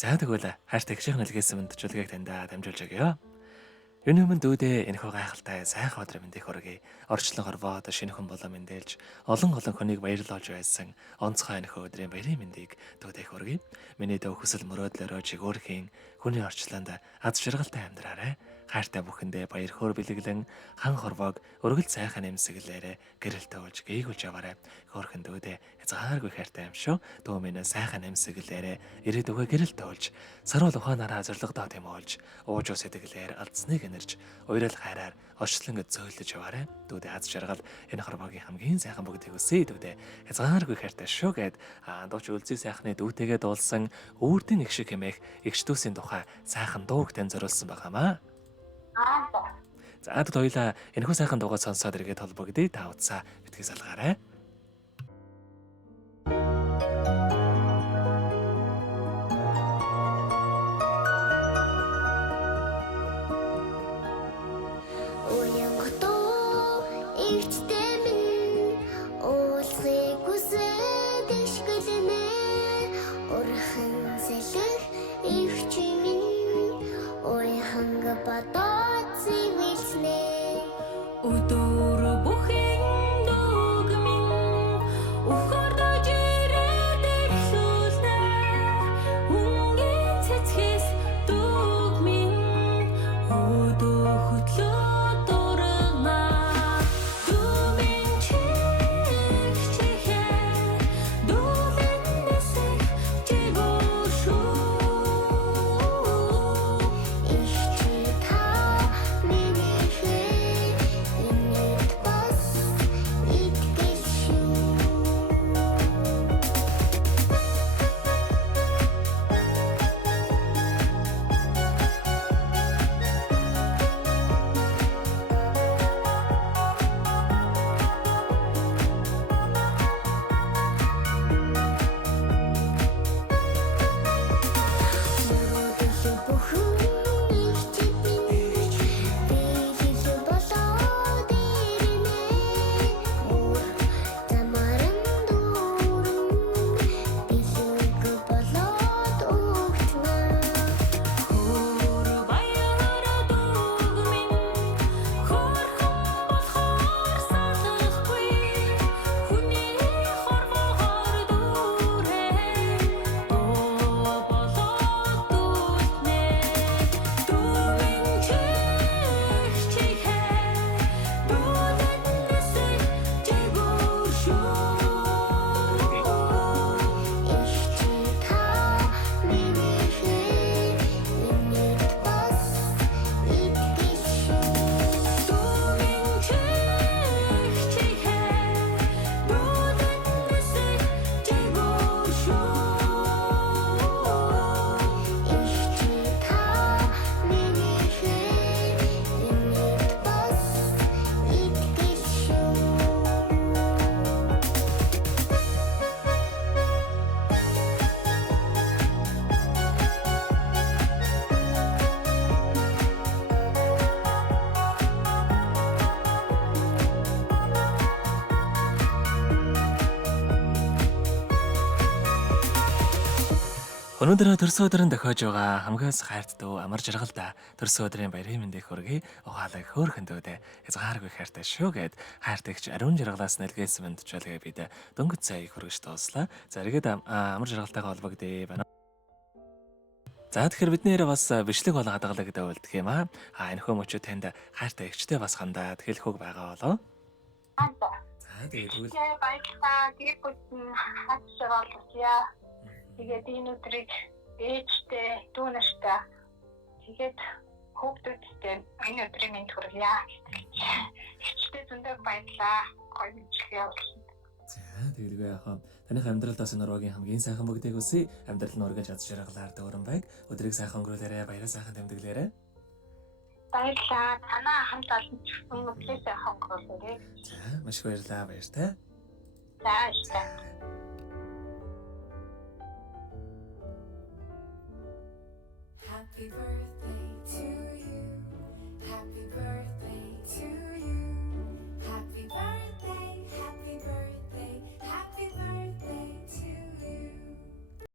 За тэгвэл хаштаг чих нэлгээсэн мэдчилгээг таньда дамжуулж өгье. Юуны өмнө дүүдээ энэхүү гайхалтай сайхан өдрийн мэндийг хүргэе. Орчлон хорвоод шинэ хүн болоо мэндэлж олон хүнийг баярлуулж байсан онцгой энэхүү өдрийн баярын мэндийг дүүдээ хүргэе. Миний дөө хүсэл мөрөөдлөөрөө жигүүрхийн хүний орчлонд аз жаргалтай амьдраарай. Хайртай бүхэндээ баяр хөөр бэлэглэн хан хорвоог өргөл сайхан нэмсэглээрэ гэрэлтэй болж гээгүүлж яваарай. Хөөрхөн дүүдээ хязгааргүй хайртай юм шүү. Дөө минь сайхан нэмсэглээрэ ирээдүгөө гэрэлтэй болж саруул ухаанаараа зоригдоод тэмүүлж уужуу сэтгэлээр алдсныг нэрж уурал хайраар орчлон зөөлөж яваарай. Дүүдээ аз жаргал энэ хорвогийн хамгийн сайхан бүгдийг өсөе. Дүүдээ хязгааргүй хайртай шүү гэд дууч үлзий сайхны дүүтэйгээ дуулсан үүрдийн их шиг хэмээх эгч дүүсийн тухай сайхан дууг тань зориулсан байгаамаа. За адд хоёлаа энэхүү сайхан дуугаа сонсоод иргэд холбогдъё. Та утсаа битгий салгаарай. Өнөөдөр төрсөн өдрөнд дохиож байгаа хамгаас хайрт дүү амар жаргалда төрсөн өдрийн баярын мэндийг хүргэе. Ухаалаг хөөрхөн дүүдээ хязгааргүй хайртай шүү гэд хайртагч ариун жаргалаас нэлгээсэн мэдчилгээ бид дөнгөж цагийг хүргэж тоослаа. За эргээд амар жаргалтайгаа холбогдъё байна. За тэгэхээр бид нэр бас бичлэг бол хадгалаа гэдэг үлдэх юм аа. Энэхүү мөчөө танд хайртай эгчтэй бас хандаад хэлэхүүг байгаа болоо. За тэгээд баярлалаа. Тэгээд бүгд хат жаргалцъя. Тэгээд энэ өдрийг ээжтэй, дүү нартай тэгээд хүүхдүүдтэй энэ өдрийн мэнд хүргье. Эгчтэй зөндөө баярлалаа. Гоё мэдлэг явуулсан. За тэгэлгүй яхаа таних амьдралдаас энэ ургийн хамгийн сайхан бүгдийг өсөе. Амьдрал нь ургаж аз жаргалаар дөөрөн байг. Өдрийг сайхан өнгөрүүлээрэ, баяраа сайхан тэмдэглээрэ. Баярлалаа. Танаа хамт олон өдрийг сайхан өнгөрүүлээрэ. За маш баярлалаа, баяртай. За баярлалаа. Happy birthday.